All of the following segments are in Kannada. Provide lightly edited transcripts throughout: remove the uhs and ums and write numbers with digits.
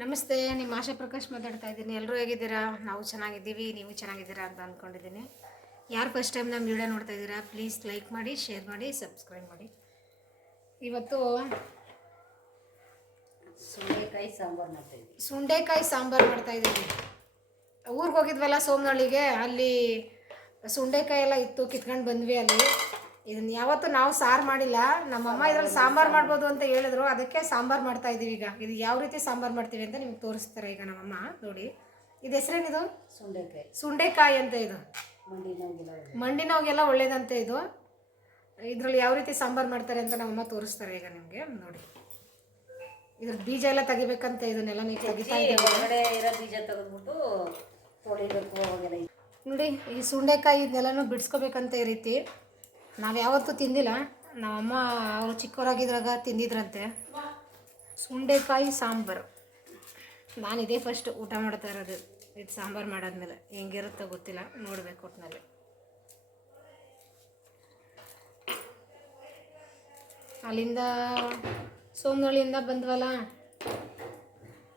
ನಮಸ್ತೆ, ನಿಮ್ಮ ಆಶಾ ಪ್ರಕಾಶ್ ಮಾತಾಡ್ತಾ ಇದ್ದೀನಿ. ಎಲ್ಲರೂ ಹೇಗಿದ್ದೀರಾ? ನಾವು ಚೆನ್ನಾಗಿದ್ದೀವಿ, ನೀವು ಚೆನ್ನಾಗಿದ್ದೀರಾ ಅಂತ ಅಂದ್ಕೊಂಡಿದ್ದೀನಿ. ಯಾರು ಫಸ್ಟ್ ಟೈಮ್ ನಮ್ಮ ವಿಡಿಯೋ ನೋಡ್ತಾ ಇದ್ದೀರಾ, ಪ್ಲೀಸ್ ಲೈಕ್ ಮಾಡಿ, ಶೇರ್ ಮಾಡಿ, ಸಬ್ಸ್ಕ್ರೈಬ್ ಮಾಡಿ. ಇವತ್ತು ಸುಂಡೆಕಾಯಿ ಸಾಂಬಾರು ಮಾಡ್ತಾಯಿದ್ದೀವಿ. ಊರಿಗೆ ಹೋಗಿದ್ವಲ್ಲ ಸೋಮನಹಳ್ಳಿಗೆ, ಅಲ್ಲಿ ಸುಂಡೆಕಾಯಿ ಎಲ್ಲ ಇತ್ತು, ಕಿತ್ಕೊಂಡು ಬಂದ್ವಿ. ಅಲ್ಲಿ ಇದನ್ನು ಯಾವತ್ತೂ ನಾವು ಸಾರು ಮಾಡಿಲ್ಲ. ನಮ್ಮಮ್ಮ ಇದರಲ್ಲಿ ಸಾಂಬಾರು ಮಾಡ್ಬೋದು ಅಂತ ಹೇಳಿದ್ರು, ಅದಕ್ಕೆ ಸಾಂಬಾರು ಮಾಡ್ತಾಯಿದ್ದೀವಿ. ಈಗ ಇದು ಯಾವ ರೀತಿ ಸಾಂಬಾರು ಮಾಡ್ತೀವಿ ಅಂತ ನಿಮ್ಗೆ ತೋರಿಸ್ತಾರೆ ಈಗ ನಮ್ಮಮ್ಮ. ನೋಡಿ, ಇದು ಹೆಸರೇನಿದು? ಸುಂಡೆಕಾಯಿ ಅಂತ. ಇದು ಮಂಡಿ ನೋವಿಗೆಲ್ಲ ಒಳ್ಳೇದಂತೆ. ಇದು ಇದರಲ್ಲಿ ಯಾವ ರೀತಿ ಸಾಂಬಾರು ಮಾಡ್ತಾರೆ ಅಂತ ನಮ್ಮಮ್ಮ ತೋರಿಸ್ತಾರೆ ಈಗ ನಿಮಗೆ. ನೋಡಿ, ಇದ್ರ ಬೀಜ ಎಲ್ಲ ತೆಗಿಬೇಕಂತೆ. ಇದನ್ನೆಲ್ಲ ನೀವು ತೆಗಿತಾ ಇದ್ದೀವಿ. ಬೀಜ ತೆಗೆದ್ಬಿಟ್ಟು ತೊಳಿಬೇಕು. ನೋಡಿ, ಈ ಸುಂಡೆಕಾಯಿ ಇದನ್ನೆಲ್ಲನೂ ಬಿಡಿಸ್ಕೋಬೇಕಂತ. ಈ ರೀತಿ ನಾವು ಯಾವತ್ತೂ ತಿಂದಿಲ್ಲ. ನಮ್ಮಮ್ಮ ಅವರು ಚಿಕ್ಕವರಾಗಿದ್ರಾಗ ತಿಂದಿದ್ರಂತೆ ಸುಂಡೆಕಾಯಿ ಸಾಂಬಾರು. ನಾನು ಇದೇ ಫಸ್ಟ್ ಊಟ ಮಾಡ್ತಾ ಇರೋದು. ಇದು ಸಾಂಬಾರು ಮಾಡಾದ್ಮೇಲೆ ಹೆಂಗಿರುತ್ತೋ ಗೊತ್ತಿಲ್ಲ, ನೋಡಬೇಕು ಒಟ್ಟಿನಲ್ಲಿ. ಅಲ್ಲಿಂದ ಸೋಮನಹಳ್ಳಿಯಿಂದ ಬಂದ್ವಲ್ಲ,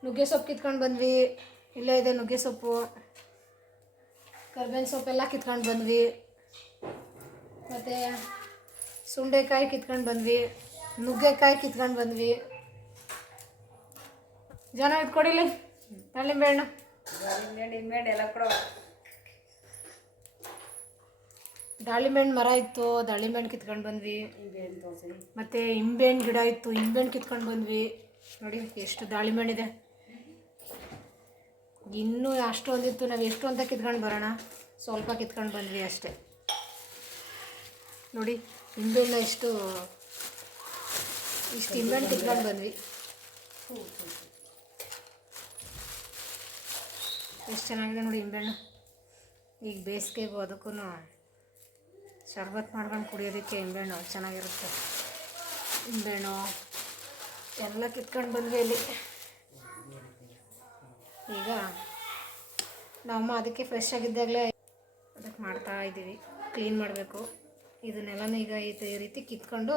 ನುಗ್ಗೆ ಸೊಪ್ಪು ಕಿತ್ಕೊಂಡು ಬಂದ್ವಿ. ಇಲ್ಲೇ ಇದೆ ನುಗ್ಗೆ ಸೊಪ್ಪು, ಕರ್ಬೇವಿನ ಸೊಪ್ಪೆಲ್ಲ ಕಿತ್ಕೊಂಡು ಬಂದ್ವಿ. ಮತ್ತು ಸುಂಡೆಕಾಯಿ ಕಿತ್ಕೊಂಡು ಬಂದ್ವಿ, ನುಗ್ಗೆಕಾಯಿ ಕಿತ್ಕೊಂಡು ಬಂದ್ವಿ. ಜನ ಇಟ್ಕೊಡಿಲಿ ದಾಳಿಂಬೆ ಹಣ್ಣು ಎಲ್ಲ ಕೊಡೋ. ದಾಳಿಂಬೆ ಹಣ್ಣು ಮರ ಇತ್ತು, ದಾಳಿಂಬೆ ಹಣ್ಣು ಕಿತ್ಕೊಂಡು ಬಂದ್ವಿ. ಮತ್ತು ಇಂಬೆಹಣ್ಣು ಗಿಡ ಇತ್ತು, ಇಂಬೆಹಣ್ಣು ಕಿತ್ಕೊಂಡು ಬಂದ್ವಿ. ನೋಡಿ ಎಷ್ಟು ದಾಳಿಂಬೆ ಹಣ್ಣಿದೆ. ಇನ್ನೂ ಅಷ್ಟೊಂದಿತ್ತು, ನಾವು ಎಷ್ಟು ಅಂತ ಕಿತ್ಕೊಂಡು ಬರೋಣ. ಸ್ವಲ್ಪ ಕಿತ್ಕೊಂಡು ಬಂದ್ವಿ ಅಷ್ಟೇ. ನೋಡಿ, ಇಂಬೆಹಣ್ಣು ಇಷ್ಟು ಇಂಬೆಹಣ್ಣು ಕಿತ್ಕೊಂಡು ಬಂದ್ವಿ. ಎಷ್ಟು ಚೆನ್ನಾಗಿದೆ ನೋಡಿ ಇಂಬೆಹಣ್ಣು. ಈಗ ಬೇಸಿಗೆಗೂ ಅದಕ್ಕೂ ಶರ್ಬತ್ ಮಾಡ್ಕೊಂಡು ಕುಡಿಯೋದಕ್ಕೆ ಇಂಬೆಹಣ್ಣು ಚೆನ್ನಾಗಿರುತ್ತೆ. ಇಂಬೆಹಣ್ಣು ಎಲ್ಲ ಕಿತ್ಕೊಂಡು ಬಂದ್ವಿ ಇಲ್ಲಿ. ಈಗ ನಮ್ಮಮ್ಮ ಅದಕ್ಕೆ ಫ್ರೆಶ್ ಆಗಿದ್ದಾಗಲೇ ಅದಕ್ಕೆ ಮಾಡ್ತಾ ಇದ್ದೀವಿ. ಕ್ಲೀನ್ ಮಾಡಬೇಕು ಇದನ್ನೆಲ್ಲನೂ. ಈಗ ಈ ರೀತಿ ಕಿತ್ಕೊಂಡು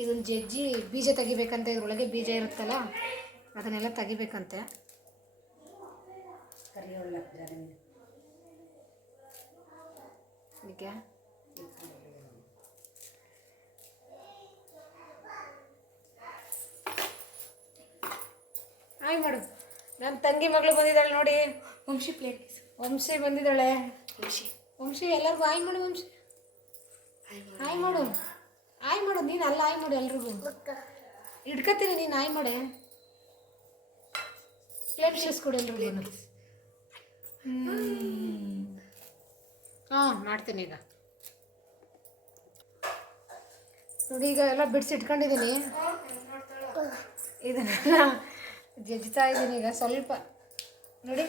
ಇದನ್ನು ಜಜ್ಜಿ ಬೀಜ ತೆಗಿಬೇಕಂತೆ. ಇದ್ರೊಳಗೆ ಬೀಜ ಇರುತ್ತಲ್ಲ, ಅದನ್ನೆಲ್ಲ ತೆಗಿಬೇಕಂತೆ. ಈಗ ಹಾಯ್ ಮಾಡು. ನಮ್ಮ ತಂಗಿ ಮಗಳು ಬಂದಿದ್ದಾಳೆ ನೋಡಿ. ವಂಶಿ ಬಂದಿದ್ದಾಳೆ. ವಂಶಿ ಎಲ್ಲರಿಗೂ ಹಾಯ್ ಮಾಡು. ವಂಶಿ ಹಾಯ್ ಮಾಡು. ಹಾಯ್ ಮಾಡು. ನೀನು ಅಲ್ಲ, ಹಾಯ್ ಮಾಡು ಎಲ್ರಿಗೂ. ಹಿಡ್ಕತ್ತೀನಿ, ನೀನು ಹಾಯ್ ಮಾಡೆ. ಪ್ಲೇಟ್ ಶಿಸ್ಕೊಡು ಎಲ್ರಿಗೂ. ಹಾಂ, ಮಾಡ್ತೀನಿ ಈಗ. ನೋಡಿ, ಈಗ ಎಲ್ಲ ಬಿಡಿಸಿ ಇಟ್ಕೊಂಡಿದ್ದೀನಿ. ಇದನ್ನೆಲ್ಲ ಜಜ್ತಾ ಇದ್ದೀನಿ ಈಗ ಸ್ವಲ್ಪ. ನೋಡಿ,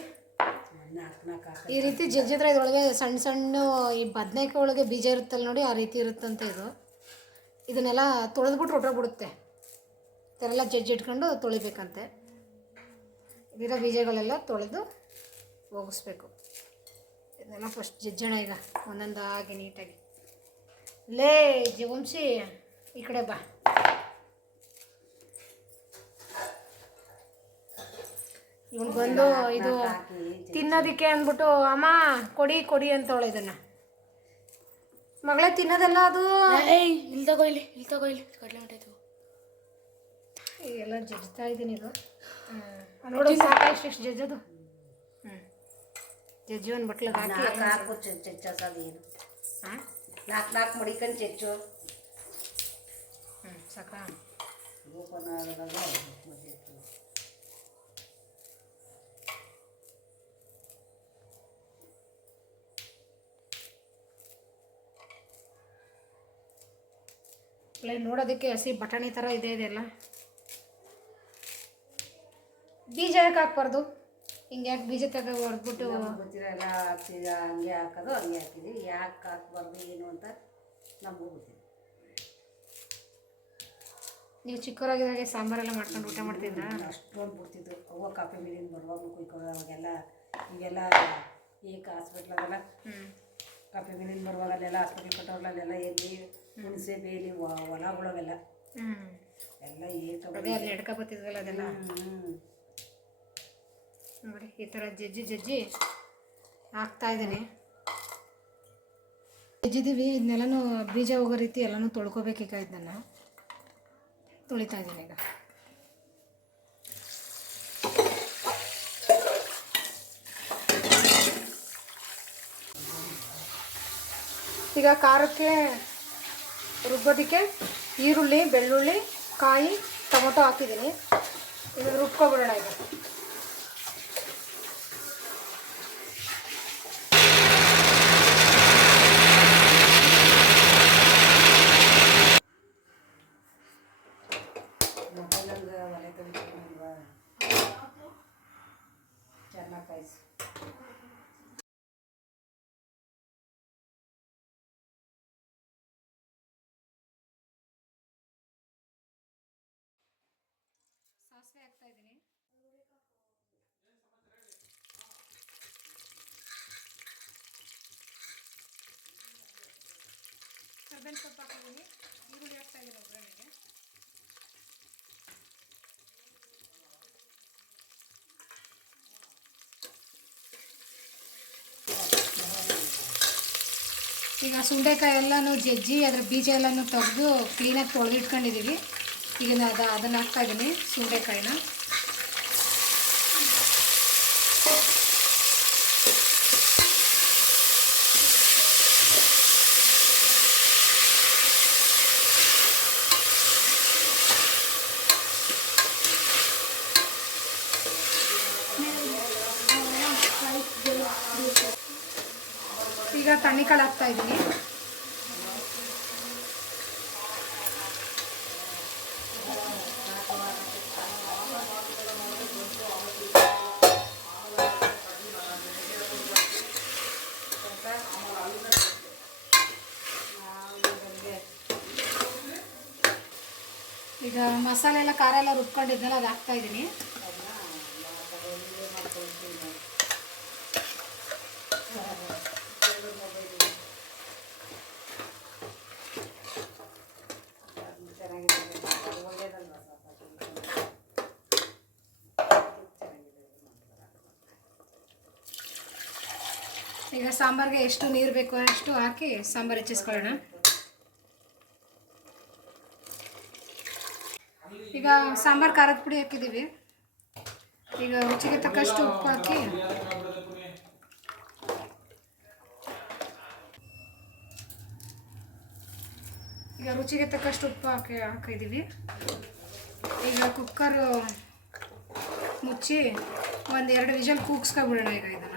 ಈ ರೀತಿ ಜಜ್ಜಿದ್ರೆ ಇದರೊಳಗೆ ಸಣ್ಣ ಸಣ್ಣ ಈ ಬದನೆಕಾಯಿ ಒಳಗೆ ಬೀಜ ಇರುತ್ತಲ್ಲ ನೋಡಿ, ಆ ರೀತಿ ಇರುತ್ತಂತೆ ಇದು. ಇದನ್ನೆಲ್ಲ ತೊಳೆದ್ಬಿಟ್ಟು ಹೊಟ್ಟೋಗ್ಬಿಡುತ್ತೆ. ಇದೆಲ್ಲ ಜಜ್ಜಿಟ್ಕೊಂಡು ತೊಳಿಬೇಕಂತೆ. ಇದಿರೋ ಬೀಜಗಳೆಲ್ಲ ತೊಳೆದು ಹೋಗಿಸ್ಬೇಕು. ಇದನ್ನೆಲ್ಲ ಫಸ್ಟ್ ಜಜ್ಜೋಣ ಈಗ ಒಂದೊಂದಾಗಿ ನೀಟಾಗಿ. ಲೇ ವಂಶಿ, ಈ ಕಡೆ ಬಾ. ಇವಳು ಬಂದು ಇದು ತಿನ್ನೋದಕ್ಕೆ ಅಂದ್ಬಿಟ್ಟು ಅಮ್ಮ ಕೊಡಿ ಕೊಡಿ ಅಂತವಳೆ. ಇದನ್ನು ಮಗಳೇ ತಿನ್ನೋದಲ್ಲ ಅದು. ಇಲ್ಲಿ ತಗೋ ಕಡಲೆ ಹೊಂಟಾಯ್ತು. ಈಗೆಲ್ಲ ಜಜ್ತಾ ಇದ್ದೀನಿ ಇದು. ನೋಡು, ಸಾಕಾಯ್ತು ಇಷ್ಟು ಜಜ್ಜೋದು. ಜಜ್ಜಿ ಒಂದು ಬಟ್ಲಿಗೆ ಹಾಕು. ಚೆಚ್ಚೋದೇನು? ಹಾಂ, ನಾಲ್ಕು ಮಡಿಕೊಂಡು ಚೆಚ್ಚು. ಸಾಕಾ? ನೋಡೋದಕ್ಕೆ ಹಸಿ ಬಟಾಣಿ ಥರ ಇದೆ. ಇದೆಲ್ಲ ಬೀಜ ಯಾಕೆ ಹಾಕ್ಬಾರ್ದು? ಹಿಂಗೆ ಯಾಕೆ ಬೀಜ ಹೊಡೆದ್ಬಿಟ್ಟು ಗೊತ್ತಿರಲ್ಲ. ಹಂಗೆ ಹಾಕೋದು, ಹಂಗೆ ಹಾಕಿದ್ದೀವಿ. ಯಾಕೆ ಹಾಕ್ಬಾರ್ದು ಏನು ಅಂತ ನಮಗೂ ಗೊತ್ತಿಲ್ಲ. ನೀವು ಚಿಕ್ಕವರಾಗಿದ್ದಾಗೆ ಸಾಂಬಾರೆಲ್ಲ ಮಾಡ್ಕೊಂಡು ಊಟ ಮಾಡ್ತಿದ್ರಾ? ಅಷ್ಟೊಂದು ಬಿಡ್ತಿದ್ರು. ಅವ್ವ ಕಾಫಿ ಮಿಲ್ಲಿಂದ ಬರುವಾಗ ಕುಯ್ಕೊಳ್ಳೋ ಅವಾಗೆಲ್ಲ. ಇವೆಲ್ಲ ಈಗ ಹಾಸ್ಪಿಟ್ಲಾಗೆಲ್ಲ ಕಾಫಿ ಮಿಲ್ಲಿಂದ ಬರುವಾಗ ಅಲ್ಲೆಲ್ಲ ಹಾಸ್ಪಿಟ್ಲ್ ಕಟ್ಟೋರ್ಲೆಲ್ಲ ಎಲ್ಲಿ ಹುಣಸೆ ಬೇಲಿ ಹೊಲಗಳವೆಲ್ಲ ಎಲ್ಲ ಅದೇ ಅಲ್ಲಿ ಎಡ್ಕ ಬತ್ತಿದ್ವಲ್ಲ ಅದೆಲ್ಲ. ನೋಡಿ ಈ ಥರ ಜಜ್ಜಿ ಹಾಕ್ತಾಯಿದ್ದೀನಿ. ಜಜ್ಜಿದ್ದೀವಿ, ಇದನ್ನೆಲ್ಲನೂ ಬೀಜ ಹೋಗೋ ರೀತಿ ಎಲ್ಲನೂ ತೊಳ್ಕೊಬೇಕೀಗ. ಇದನ್ನು ತೊಳಿತಾ ಇದ್ದೀನಿ ಈಗ. ಈಗ ಖಾರಕ್ಕೆ ರುಬ್ಬೋದಕ್ಕೆ ಈರುಳ್ಳಿ, ಬೆಳ್ಳುಳ್ಳಿ, ಕಾಯಿ, ಟೊಮೊಟೊ ಹಾಕಿದ್ದೀನಿ. ಇದನ್ನು ರುಬ್ಕೊಬಿಡೋಣ ಈಗ. ಮೊಬೈಲಂಗೆ ಒಲೆ ತೆಗಿತೀನಲ್ವಾ, ಚೆನ್ನಾಗಿ ಕಾಯಿಸಿ. ಸಾಸಿವೆ ಹಾಕ್ತಾ ಇದ್ದೀನಿ. ಕರ್ಬೇವಿನ ಸೊಪ್ಪು ಹಾಕಿದ್ದೀನಿ. ಈರುಳ್ಳಿ ಹಾಕ್ತಾ ಇದ್ದೀನಿ ಒಗ್ಗರಣೆಗೆ. ಈಗ ಸುಂಡೆಕಾಯಿ ಎಲ್ಲನೂ ಜಜ್ಜಿ ಅದರ ಬೀಜ ಎಲ್ಲನೂ ತೆಗೆದು ಕ್ಲೀನಾಗಿ ತೊಳೆದಿಟ್ಕೊಂಡಿದ್ದೀವಿ. ಈಗ ಅದನ್ನು ಹಾಕ್ತಾಯಿದ್ದೀನಿ ಸುಂಡೆಕಾಯಿನ. ಈಗ ತಣ್ಣಿಕಾಳು ಹಾಕ್ತಾಯಿದ್ದೀನಿ. ಈಗ ಮಸಾಲೆ ಎಲ್ಲ ಖಾರ ಎಲ್ಲ ರುಬ್ಕೊಂಡಿದ್ದೆಲ್ಲ ಅದು ಹಾಕ್ತಾಯಿದ್ದೀನಿ. ಈಗ ಸಾಂಬಾರಿಗೆ ಎಷ್ಟು ನೀರು ಬೇಕು ಅಷ್ಟು ಹಾಕಿ ಸಾಂಬಾರು ಹೆಚ್ಚಿಸ್ಕೊಳ್ಳೋಣ. ಈಗ ಸಾಂಬಾರು ಖಾರದ ಪುಡಿ ಹಾಕಿದ್ದೀವಿ. ಈಗ ರುಚಿಗೆ ತಕ್ಕಷ್ಟು ಉಪ್ಪು ಹಾಕಿ ಹಾಕಿದ್ದೀವಿ. ಈಗ ಕುಕ್ಕರ್ ಮುಚ್ಚಿ 1-2 ವಿಷಲ್ ಕೂಗಿಸ್ಕೊಬಿಡೋಣ ಈಗ ಇದನ್ನು.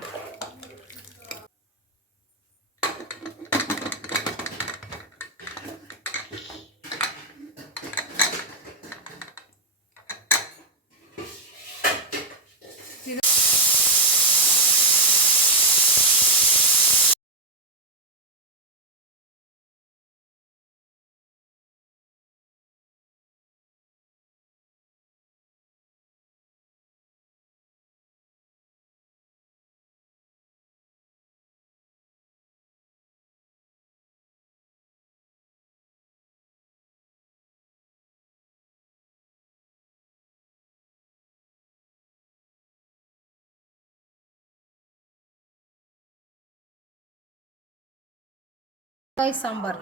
ಸಾಂಬಾರು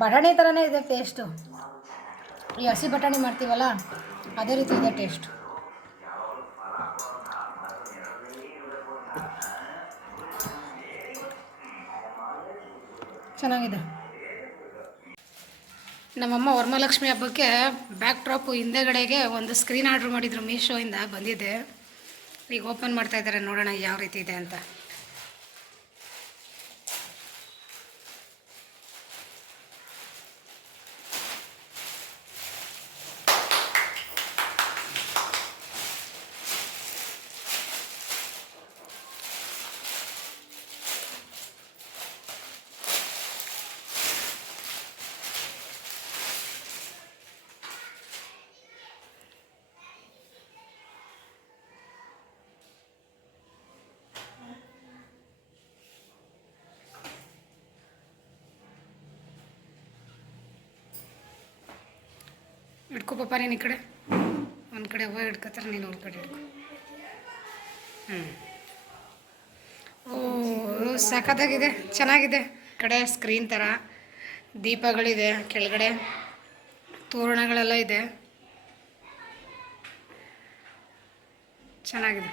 ಬಟಾಣಿ ಥರನೇ ಇದೆ ಟೇಸ್ಟು. ಈ ಹಸಿ ಬಟಾಣಿ ಮಾಡ್ತೀವಲ್ಲ ಅದೇ ರೀತಿ ಇದೆ ಟೇಸ್ಟ್. ಚೆನ್ನಾಗಿದೆ. ನಮ್ಮಮ್ಮ ವರಮಹಾಲಕ್ಷ್ಮಿ ಹಬ್ಬಕ್ಕೆ ಬ್ಯಾಕ್ ಡ್ರಾಪು ಹಿಂದೆಗಡೆಗೆ ಒಂದು ಸ್ಕ್ರೀನ್ ಆರ್ಡ್ರ್ ಮಾಡಿದರು, ಮೀಶೋಯಿಂದ ಬಂದಿದೆ. ಈಗ ಓಪನ್ ಮಾಡ್ತಾಯಿದ್ದಾರೆ, ನೋಡೋಣ ಯಾವ ರೀತಿ ಇದೆ ಅಂತ. ಹಿಡ್ಕೊ ಪಾಪ, ನೀನು ಈ ಕಡೆ ಒಂದು ಕಡೆ ಹೂವು ಹಿಡ್ಕೊತಾರೆ, ನೀನು ಒಂದು ಕಡೆ ಹಿಡ್ಕೊ. ಓ ಸಖತ್ತಾಗಿದೆ, ಚೆನ್ನಾಗಿದೆ. ಕಡೆ ಸ್ಕ್ರೀನ್ ಥರ ದೀಪಗಳಿದೆ, ಕೆಳಗಡೆ ತೋರಣಗಳೆಲ್ಲ ಇದೆ, ಚೆನ್ನಾಗಿದೆ.